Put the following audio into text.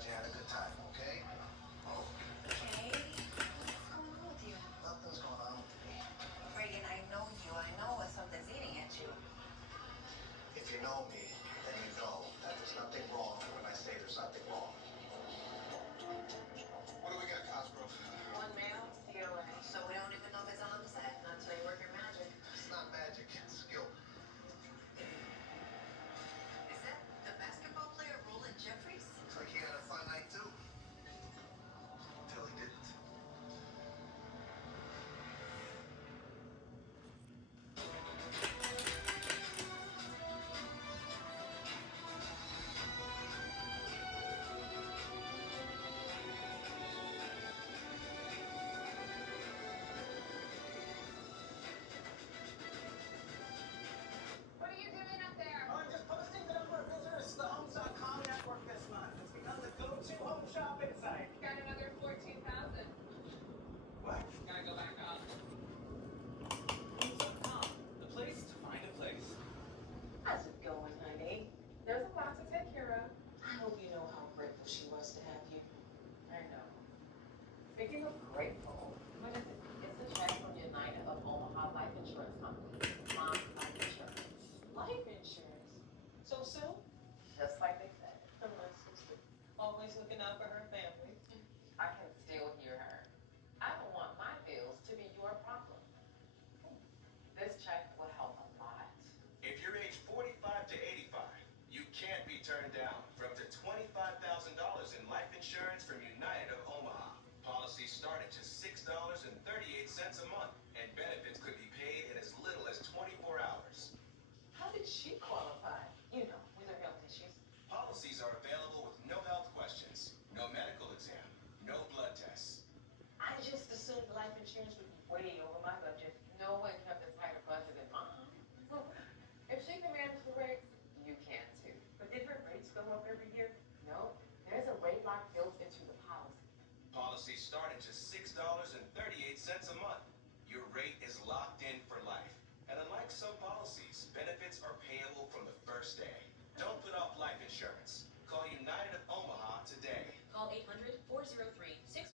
glad you had a good time, okay? Okay. What's going on with you? Nothing's going on with me. Reagan, I know you. I know what something's eating at you. If you know me, then you know that there's nothing wrong when I say there's nothing wrong. What do we got, Cosgrove? One male, COA. So we don't even know if it's a homicide until you work your magic. It's not magic, it's skill. Is that the basketball player Roland Jeffries? Looks like he had a fun night too. Until he didn't. What are you doing up there? Oh, I'm just posting the number of visitors to the Homes.com network this month. It's become the go-to home shopping site. Got another 14,000. What? Gotta go back up. Homes.com, the place to find a place. How's it going, honey? There's a lot to take care of. I hope you know how grateful she was to have you. I know. Speaking of grateful, what is it? It's a check from United of Omaha Life Insurance Company. Mom's life insurance. Life insurance. So soon? Just like they said. Come on, sister. Always looking out for her family. I can still hear her. I don't want my bills to be your problem. This check will help a lot. If you're age 45 to 85, you can't be turned down for up to $25,000 in life insurance from United of Omaha. Policies start at just $6.38 a month, and benefits could be paid in as little as 24 hours. How did she qualify? You know, with her health issues. Policies are available with no health questions, no medical exam, no blood tests. I just assumed life insurance would be way over my budget. No one kept a tighter budget than mine. If she can manage the rates, you can too. But did her rates go up every year? No, there's a rate lock built into the policy. Policies start at just $6.38 a month. Your rate is locked in for life. And unlike some policies, benefits are payable from the first day. Don't put off